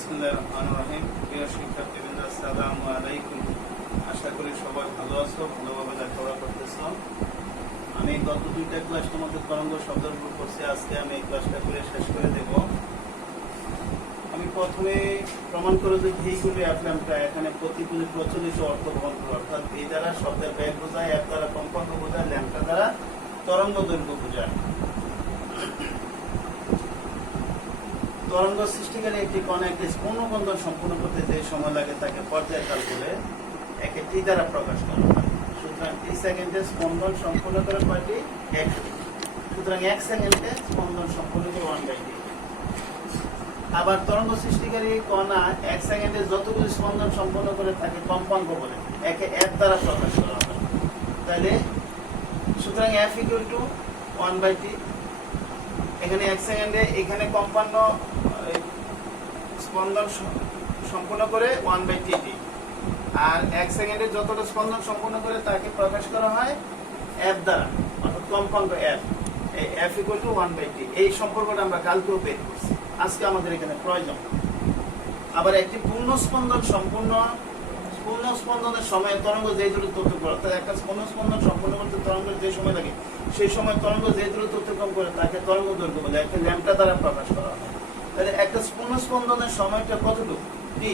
বিসমিল্লাহির রহমানির রহিম। প্রিয় শিক্ষার্থীবৃন্দ, আসসালামু আলাইকুম। আশা করি সবাই ভালো আছো, ভালোভাবে লেখাপড়া করতেছো। আমি গত দুইটা ক্লাস তোমাদের তরঙ্গ শব্দের উপর করছি। আজকে আমি এই ক্লাসটা করে শেষ করে দেব। আমি প্রথমে প্রমাণ করে যে ভি = ল্যাম্বডা এখানে প্রতিকূল প্রচলিত অর্থ বহন করে, অর্থাৎ ভি দ্বারা শব্দের বেগ বোঝায়, এফ দ্বারা কম্পাঙ্ক বোঝায়, ল্যাম্বডা দ্বারা তরঙ্গ দৈর্ঘ্য বোঝায়। তরঙ্গ সৃষ্টিকারী একটি কণা একটি স্পন্দন সম্পূর্ণ করতে যে সময় লাগে তাকে পর্যায়কাল বলে। একে টি দ্বারা প্রকাশ করা হয়। সুতরাং টি সেকেন্ডে স্পন্দন সম্পূর্ণ করে কয়টি? একটি। সুতরাং 1 সেকেন্ডে স্পন্দন সম্পূর্ণ করে 1/t। আবার তরঙ্গ সৃষ্টিকারী কণা 1 সেকেন্ডে যতগুলো স্পন্দন সম্পূর্ণ করে তাকে কম্পাঙ্ক বলে। একে এফ দ্বারা প্রকাশ করা হয়। তাহলে সুতরাং এফ = 1/t। এখানে 1 সেকেন্ডে এখানে কম্পাঙ্ক স্পন্দন সম্পূর্ণ করে 1/t, আর 1 সেকেন্ডে যতটা স্পন্দন সম্পূর্ণ করে তাকে প্রকাশ করা হয় এফ দ্বারা, অর্থাৎ কম্পাঙ্ক এফ। এই এফ = 1/t। এই সম্পর্কটা আমরা কালকেও বের করছি, আজকে আমাদের এখানে প্রয়োজন। আবার একটি পূর্ণ স্পন্দনের সময় তরঙ্গ যে দূরত্ব অতিক্রম করে, অর্থাৎ একটা পূর্ণ স্পন্দন সম্পূর্ণ করতে তরঙ্গের যে সময় লাগে সেই সময় তরঙ্গ যে দূরত্ব অতিক্রম করে তাকে তরঙ্গ দৈর্ঘ্য বলে। একটা ল্যাম্বডা দ্বারা প্রকাশ করা হয়। তাহলে একটা পূর্ণ স্পন্দনের সময়টা কতটুকু? টি।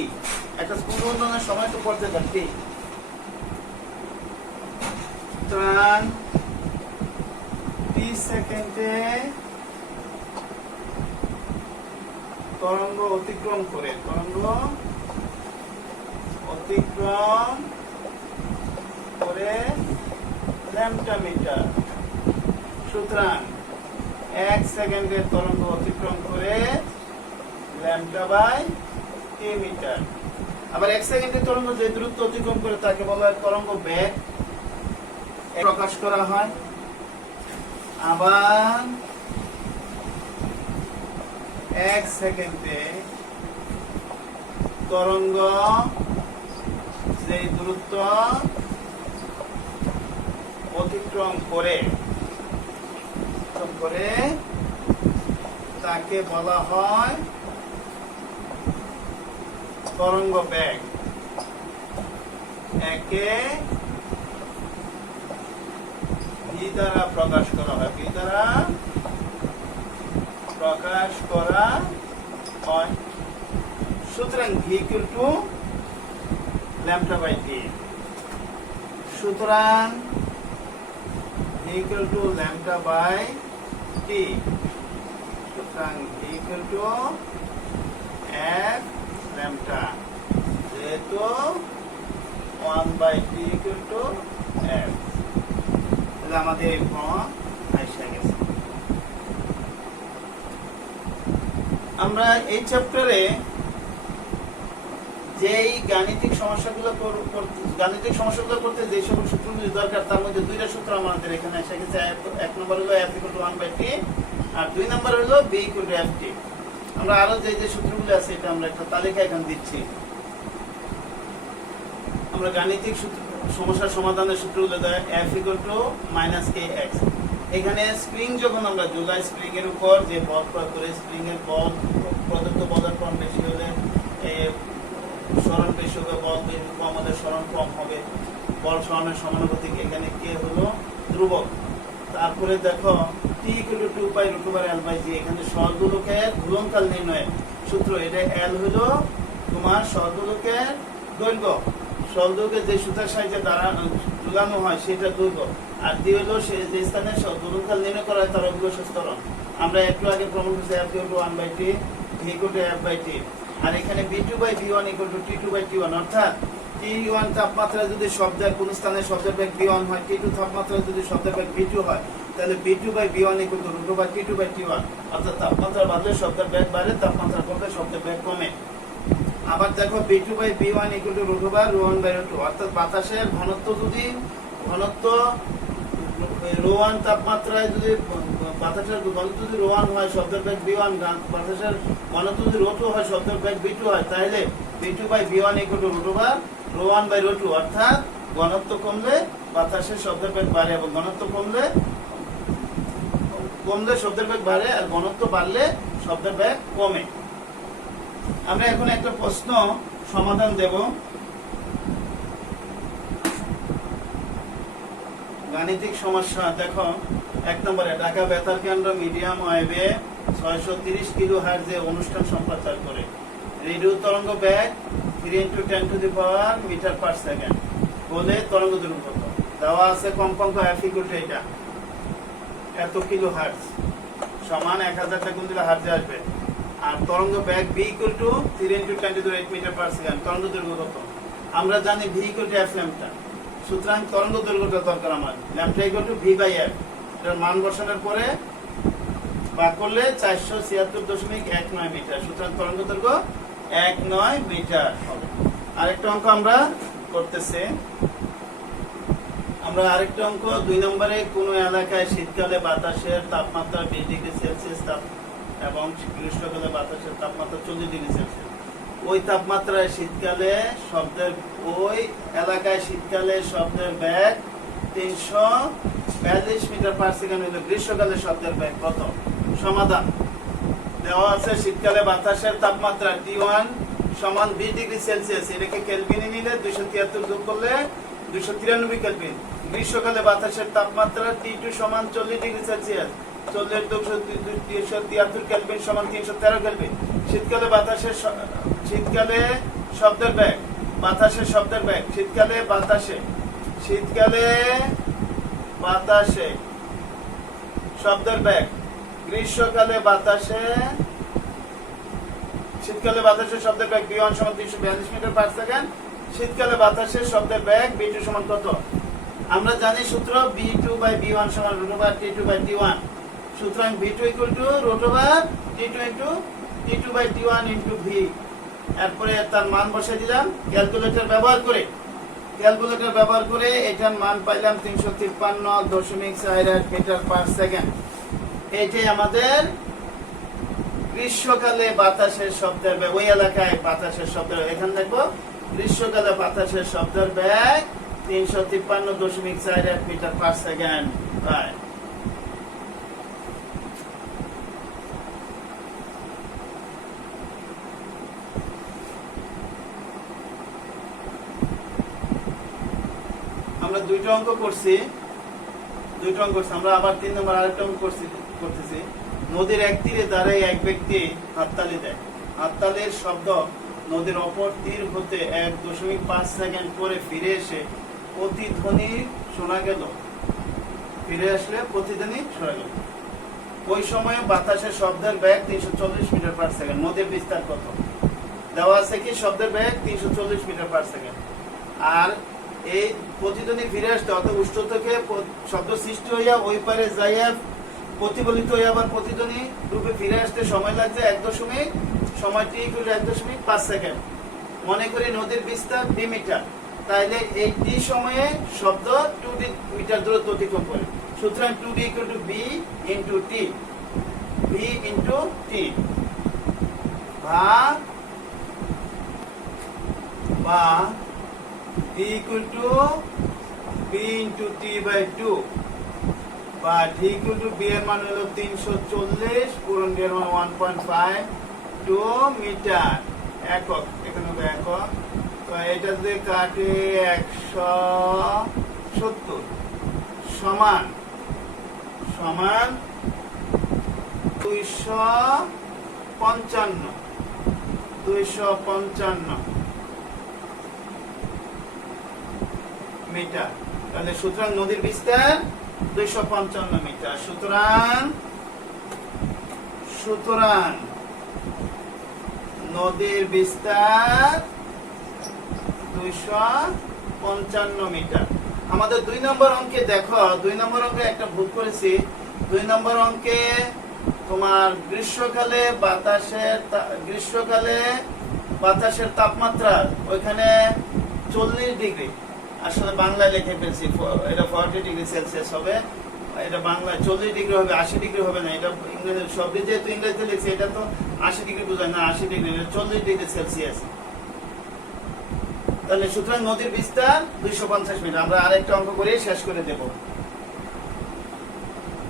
একটা পূর্ণ স্পন্দনের সময়টা পর্যায়কাল টি। সুতরাং টি সেকেন্ডে তরঙ্গ অতিক্রম করে ল্যাম্বডা মিটার। সুতরাং 1 সেকেন্ডে তরঙ্গ অতিক্রম করে λ/t মিটার। আবার 1 সেকেন্ডে তরঙ্গ যে দূরত্ব অতিক্রম করে তাকে বলা হয় তরঙ্গ বেগ, প্রকাশ করা হয়। আবার 1 সেকেন্ডে তরঙ্গ যে দূরত্ব অতিক্রম করে তাকে বলা হয় তরঙ্গ বেগ। একে ভি দ্বারা প্রকাশ করা হয়। সুতরাং ভি = λ/t। সুতরাং ভি = λ/t। সুতরাং ভি f ল্যাম্বডা, যেহেতু 1/t = f। তাহলে আমাদের এই ফর্ম এসে গেছে। আমরা এই চ্যাপ্টারে যেই গাণিতিক সমস্যাগুলো করতে যে সকল সূত্রগুলি দরকার তার মধ্যে দুইটা সূত্র আমাদের এখানে এসে গেছে। 1 নম্বর হলো f = 1/t, আর 2 নম্বর হলো b = ft। আমরা আরো যে সূত্রগুলো আছে এটা আমরা একটা তালিকা এখানে দিচ্ছি। আমরা গাণিতিক সমস্যার সমাধানের সূত্রগুলো দেয় f = -kx। এখানে স্প্রিং যখন আমরা ঝুলাই, স্প্রিং এর উপর যে বল প্রয়োগ করে, স্প্রিং এর বল প্রদত্ত বলের কোণ বেশি হলে সরণ বেশি হবে, বল কম হলে সরণ কম হবে। বল সরণের সমানুপাতিক। এখানে কে হলো ধ্রুবক। তারপরে দেখো t = 2π√L/g। এখানে সহগোলকের ঘূর্ণনকাল নির্ণয়ের সূত্র। এটা L হলো তোমার সহগোলকের দৈর্ঘ্য, সহগোলকের যে সুতার সাহায্যে দ্বারা ঝুলানো হয় সেটা দৈর্ঘ্য, আর d হলো যে স্থানে ঘূর্ণনকাল নির্ণয় করা হয় তার অভিকর্ষ ত্বরণ। আমরা একটু আগে প্রমাণ করছি f = 1/t, v = f/t। আর এখানে v2/v1 = t2/t1, অর্থাৎ t1 তাপমাত্রা যদি শব্দের কোন স্থানে শব্দের বেগ v1 হয়, t2 তাপমাত্রা যদি শব্দের বেগ v2 হয়, তাহলে v2/v1 = √t2/t1, অর্থাৎ তাপমাত্রা বাড়লে শব্দের বেগ বাড়ে, তাপমাত্রা কমলে শব্দের বেগ কমে। আবার দেখো v2/v1 = √1/√2, অর্থাৎ বাতাসের ঘনত্ব ρ1 তাপমাত্রায় যদি বাতাসের ঘনত্ব যদি ρ1 হয়, শব্দের বেগ v1, বাতাসের ঘনত্ব যদি ρ2 হয়, শব্দের বেগ v2 হয়, তাহলে v2/v1 = ρ1/√2, অর্থাৎ ঘনত্ব কমলে বাতাসের শব্দের বেগ বাড়ে, এবং ঘনত্ব কমলে শব্দের বেগ বাড়ে, আর ঘনত্ব বাড়লে শব্দের বেগ কমে। আমরা এখন একটা প্রশ্ন সমাধান দেব। গাণিতিক সমস্যা দেখো, 1 নম্বরে ঢাকা বেতার কেন্দ্র মিডিয়াম ওয়েভে 630 কিলো হার্টজে অনুষ্ঠান সম্প্রচার করে। রেডিও তরঙ্গ বেগ 3 × 10⁻⁴ মিটার পার সেকেন্ড হলে তরঙ্গ দৈর্ঘ্য কত? দেওয়া আছে কম্পাঙ্ক f = এটা এত কিলো হার্টজ সমান 1000 টা গুণ দিলে হার্টজে আসবে। আর তরঙ্গ বেগ v = 3 × 10⁸ মিটার পার সেকেন্ড, তরঙ্গ দৈর্ঘ্য কত? আমরা জানি v = f ল্যাম্বডা, সুতরাং তরঙ্গ দৈর্ঘ্যটা দরকার আমার। ল্যাম্বডা = v/f, এটার মান বসানোর পরে ভাগ করলে 476.19 মিটার, সুতরাং তরঙ্গ দৈর্ঘ্য 19 মিটার হবে। আরেকটা অঙ্ক আমরা করতেছি। আমরা আরেকটা অঙ্ক 2 নম্বরে কোন এলাকায় শীতকালে বাতাসের তাপমাত্রা 20 ডিগ্রি সেলসিয়াস এবং গ্রীষ্মকালে বাতাসের তাপমাত্রা 40 ডিগ্রি সেলসিয়াস। ওই তাপমাত্রায় শীতকালে শব্দের ওই এলাকায় শীতকালে শব্দের বেগ 342 মিটার পার সেকেন্ড হলে গ্রীষ্মকালে শব্দের বেগ কত? সমাধান দেওয়া আছে শীতকালে বাতাসের তাপমাত্রা T1 সমান 20 ডিগ্রি সেলসিয়াস, এটাকে কেলভিনে নিলে 273 যোগ করলে 293 কেলভিন। গ্রীষ্মকালে বাতাসের তাপমাত্রা T2 সমান 40 ডিগ্রি সেলসিয়াস, 40 যোগ 273 কেলভিন সমান 313 কেলভিন। শীতকালে শব্দের বেগ বাতাসের শব্দের বেগ শীতকালে বাতাসে শব্দের বেগ গ্রীষ্মকালে বাতাসে শীতকালে বাতাসের শব্দের বেগ v1 সমান 342 মিটার পার সেকেন্ড, শীতকালে বাতাসের শব্দের বেগ v2 সমান কত? আমরা জানি সূত্র v2/v1 সমান √T2/T1, সুতরাং v2 = √T2/T1 × v। এরপরে তার মান বসাই দিলাম ক্যালকুলেটর ব্যবহার করে এটার মান পাইলাম 353.48 মিটার পার সেকেন্ড। এটাই আমাদের গ্রীষ্মকালে বাতাসের শব্দের বেগ, ওই এলাকায় বাতাসের শব্দের, এখানে দেখবো গ্রীষ্মকালে বাতাসের শব্দের বেগ 353.48 মিটার পার সেকেন্ড। আমরা দুইটা অঙ্ক করছি। আমরা আবার 3 নম্বর আরেকটা অঙ্ক করতেছি। নদীর এক তীরে দাঁড়ায় এক ব্যক্তি হাততালি দেয়। হাততালির শব্দ নদীর অপর তীর হতে 1.5 সেকেন্ড পরে ফিরে এসে প্রতিধ্বনি শোনা গেল। ওই সময়ে বাতাসের শব্দের বেগ 340 মিটার পার সেকেন্ড। নদীর বিস্তার কত? দেওয়া আছে কি শব্দের বেগ 340 মিটার পার সেকেন্ড। আর এই প্রতিধ্বনি ফিরে আসতে অত উষ্ণ থেকে শব্দ সৃষ্টি হইয়া ওই পারে যাইয়া প্রতিফলিত হয়ে আবার প্রতিধ্বনি রূপে ফিরে আসতে সময় লাগছে 1.5 সেকেন্ড। মনে করি নদীর বিস্তার 2 মিটার, তাইলে এই t সময়ে শব্দ 2d মিটার দূরত্ব অতিক্রম করে, সুতরাং 2d = b × t, v × t বা d = b × t/2 বা d = b এর মান হলো 340 পূরণ d এর মান 1.52 মিটার একক। এখানে হবে একক, তো এটা যদি কাটে 170 সমান 255 মিটার। তাহলে সুতরাং নদীর বিস্তার 255 মিটার। সুতরাং নদীর বিস্তার 255 মিটার। আমাদের 2 নম্বর অঙ্কে দেখো, 2 নম্বর অঙ্কে একটা ভুল করেছি। 2 নম্বর অঙ্কে তোমার গ্রীষ্মকালে বাতাসের তাপমাত্রা ওইখানে 40 ডিগ্রি, আসলে বাংলায় লিখে ফেলছি, এটা 40 ডিগ্রি সেলসিয়াস হবে, এটা বাংলায় 40 ডিগ্রি হবে, 80 ডিগ্রি হবে না। এটা ইংরেজি শব্দে যেহেতু ইংরেজিতে লিখছে, এটা তো 80 ডিগ্রি বোঝায় না, 80 ডিগ্রি, 40 ডিগ্রি সেলসিয়াস। তাহলে সুতরাং নদীর বিস্তার 250 মিটার। আমরা আরেকটা অঙ্ক করে শেষ করে দেব।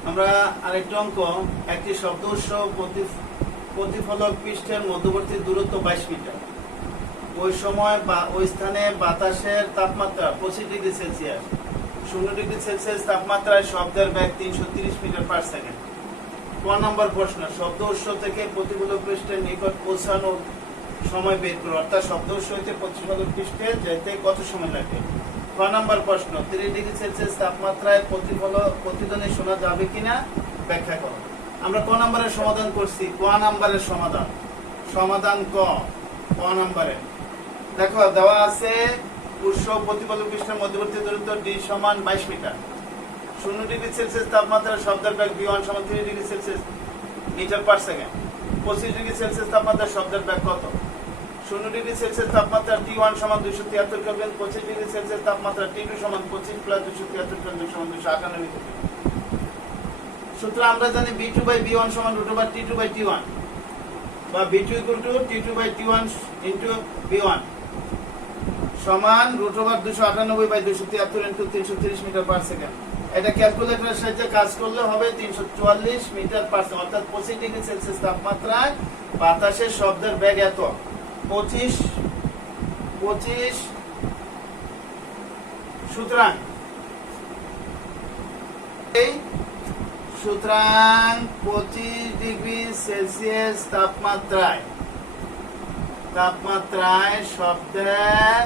আমরা আরেকটা অঙ্ক, একটি শব্দ উৎস প্রতিফলক পৃষ্ঠের মধ্যবর্তী দূরত্ব 22 মিটার। ওই সময় বা ওই স্থানে বাতাসের তাপমাত্রা 25 ডিগ্রি সেলসিয়াস। 0 ডিগ্রি সেলসিয়াস তাপমাত্রায় শব্দের বেগ 330 মিটার পার সেকেন্ড। 1 নম্বর প্রশ্ন, শব্দ উৎস থেকে প্রতিফলক পৃষ্ঠের নিকট পৌঁছানোর সময় বের করো, অর্থাৎ শব্দ উৎস হইতে প্রতিফলক পৃষ্ঠে যেতে কত সময় লাগে। 6 নম্বর প্রশ্ন, 30 ডিগ্রি সেলসিয়াস তাপমাত্রায় প্রতিধ্বনি শোনা যাবে কিনা ব্যাখ্যা করো। আমরা ক নম্বরের সমাধান করছি, ক নম্বরের সমাধান, সমাধান ক নম্বরে দেখো দেওয়া আছে উৎস প্রতিফলক পৃষ্ঠের মধ্যবর্তী দূরত্ব d সমান 22 মিটার। 0 ডিগ্রি সেলসিয়াস তাপমাত্রায় শব্দের বেগ v1 সমান 3 degree Celsius metre per second. 25 degree Celsius তাপমাত্রায় শব্দের বেগ কত? 0 ডিগ্রি সেলসিয়াস তাপমাত্রা T1 সমান 273 কেলভিন, 25 ডিগ্রি সেলসিয়াস তাপমাত্রা T2 সমান 25 প্লাস 273 কেলভিন সমান 298 কেলভিন। সূত্র আমরা জানি V2/V1 সমান √T2/T1 বা V2 = T2/T1 * V1 সমান √298/273 * 330 মিটার পার সেকেন্ড। এটা ক্যালকুলেটরের সাহায্যে কাজ করলে হবে 344 মিটার পার সেকেন্ড, অর্থাৎ 25 ডিগ্রি সেলসিয়াস তাপমাত্রায় বাতাসের শব্দের বেগ এত 25। সুতরাং 25 ডিগ্রি সেলসিয়াস তাপমাত্রায় শব্দের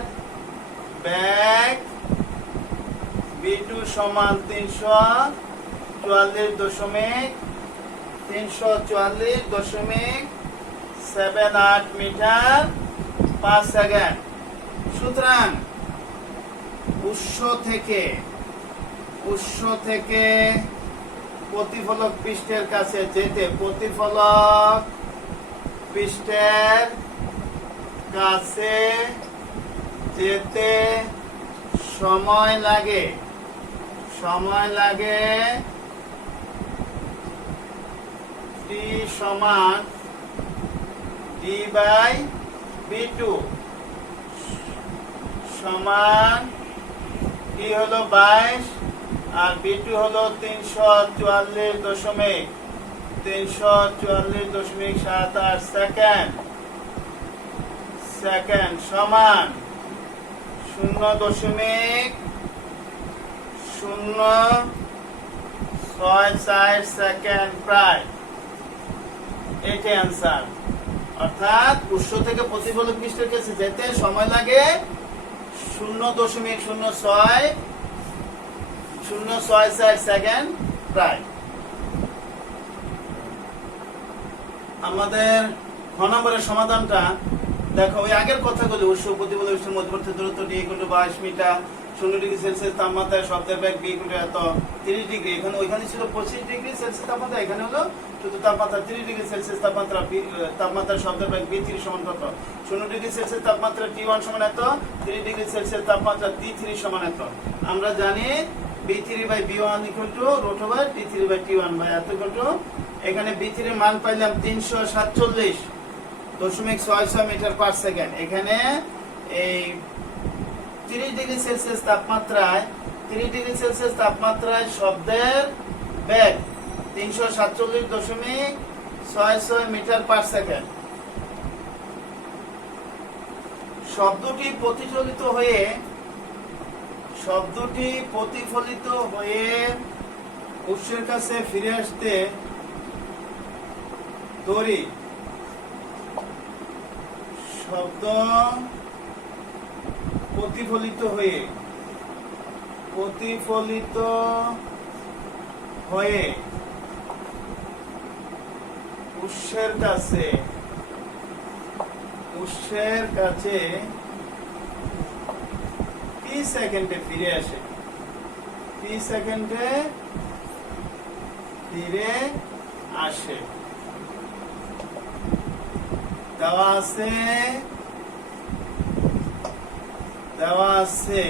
বেগ V2 সমান 344.78 মিটার পার সেকেন্ড। সুতরাং উৎস থেকে প্রতিফলক পৃষ্ঠের কাছে যেতে প্রতিফলক পৃষ্ঠের কাছে যেতে সময় লাগে T সমান D/V2 সমান T হলো 22 আর V2 হলো 344.78 সেকেন্ড সমান 0.064 সেকেন্ড প্রায়। এটাই অ্যান্সার। অর্থাৎ উৎস থেকে প্রতিফলক পৃষ্ঠের কাছে যেতে সময় লাগে 0.064 সেকেন্ড প্রায়। আমাদের খ নম্বরের সমাধানটা দেখো, ওই আগের কথাগুলো উৎস প্রতিফলক পৃষ্ঠের মধ্যবর্তী দূরত্ব d = 22 মিটার, 0 ডিগ্রি সেলসিয়াস তাপমাত্রায় শব্দের বেগ v = এত 30 ডিগ্রি, এখানে ওইখানে ছিল 25 ডিগ্রি সেলসিয়াস তাপমাত্রা, এখানে হলো শুধু তাপমাত্রা 30 ডিগ্রি সেলসিয়াস তাপমাত্রায় শব্দের বেগ v3 সমান কত? 0 ডিগ্রি সেলসিয়াস তাপমাত্রা T1 সমান এত, 30 ডিগ্রি সেলসিয়াস তাপমাত্রা T3 সমান এত। আমরা জানি V3/V1 = √T3/T1 বা এত = এখানে V3 এর মান পাইলাম 347.66 মিটার পার সেকেন্ড। এখানে এই 30 ডিগ্রি সেলসিয়াস তাপমাত্রায় শব্দের বেগ 347.66 মিটার পার সেকেন্ড। শব্দটি প্রতিফলিত হয়ে উৎসের কাছে ফিরে আসতে দড়ি শব্দ প্রতিফলিত হয়ে উৎসের কাছে কি সেকেন্ডে ফিরে আসে, দেওয়া আছে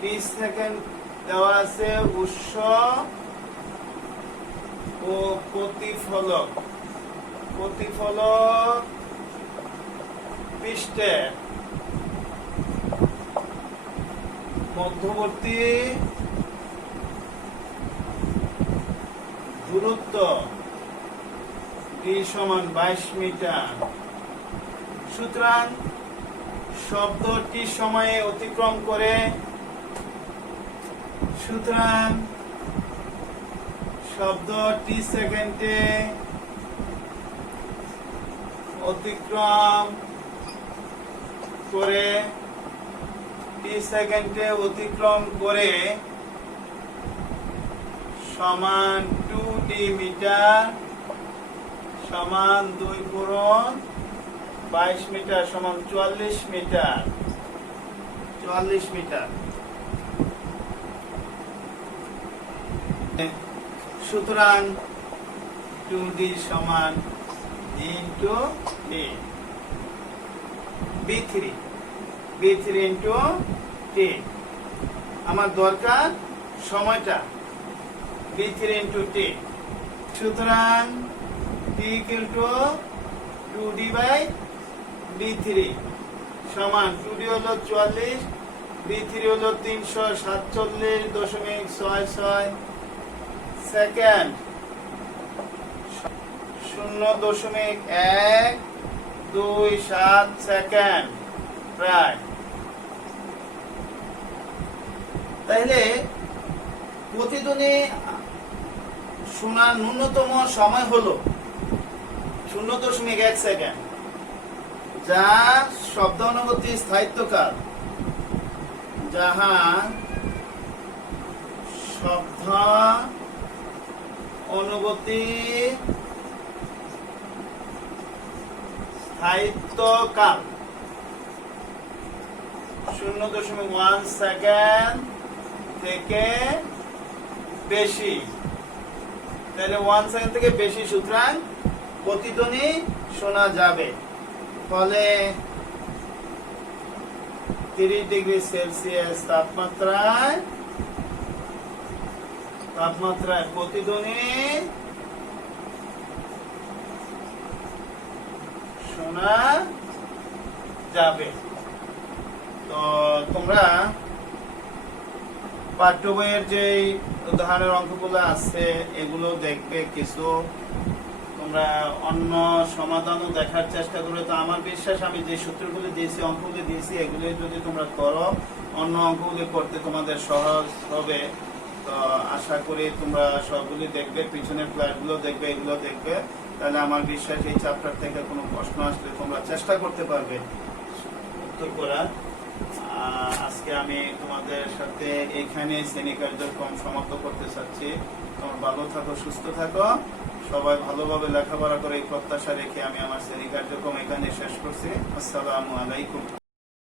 30 সেকেন্ড দেওয়া আছে উৎস ও প্রতিফলক পৃষ্ঠের মধ্যবর্তী দূরত্ব টি সমান 22 মিটার। সুতরাং শব্দ টি সময়ে অতিক্রম করে, সুতরাং শব্দ টি সেকেন্ডে অতিক্রম করে, টি সেকেন্ডে অতিক্রম করে সমান 2d মিটার সমান 2 গুণন 22 মিটার সমান 44 মিটার। 44 মিটার। সুতরাং 2d সমান into d, b3 into t। আমার দরকার সময়টা, b3 ইন্টু t। সুতরাং t equal to 2d by b3 সমান 2d হলো 44, b3 হলো 347.66 সেকেন্ড, 0.127 সেকেন্ড প্রায়। তাহলে প্রতিধ্বনি শোনার ন্যূনতম সময় হলো 0.1 সেকেন্ড, যা শব্দ অনুভূতি স্থায়িত্বকাল, যাহা শব্দ অনুভূতি স্থায়িত্বকাল 0.1 সেকেন্ড থেকে বেশি। তাহলে 1 সেকেন্ড থেকে বেশি, সুতরাং প্রতিধ্বনি শোনা যাবে। ফলে 30 ডিগ্রি সেলসিয়াস তাপমাত্রায় প্রতিধ্বনি শোনা যাবে। তো তোমরা পাঠ্য বইয়ের যে উদাহরণের অঙ্কগুলো আছে এগুলো দেখবে, কিছু তোমরা অন্য সমাধানও দেখার চেষ্টা করো। তো আমার বিশ্বাস আমি যে সূত্রগুলো দিয়েছি, অঙ্কগুলো দিয়েছি, এগুলো যদি তোমরা করো অন্য অঙ্কগুলি করতে তোমাদের সহজ হবে। তো আশা করি তোমরা সবগুলি দেখবে, পিছনের ক্লাসগুলো দেখবে, এগুলো দেখবে, তাহলে আমার বিশ্বাস এই চ্যাপ্টার থেকে কোনো প্রশ্ন আসলে তোমরা চেষ্টা করতে পারবে উত্তর করার। আজকে আমি তোমাদের সাথে এখানে শ্রেণী কার্যক্রম সমাপ্ত করতে চাচ্ছি। তোমরা ভালো থাকো, সুস্থ থাকো, সবাই ভালোভাবে লেখাপড়া করে এই প্রত্যাশা রেখে আমি আমার শ্রেণী কার্যক্রম এখানে শেষ করছি। আসসালামু আলাইকুম।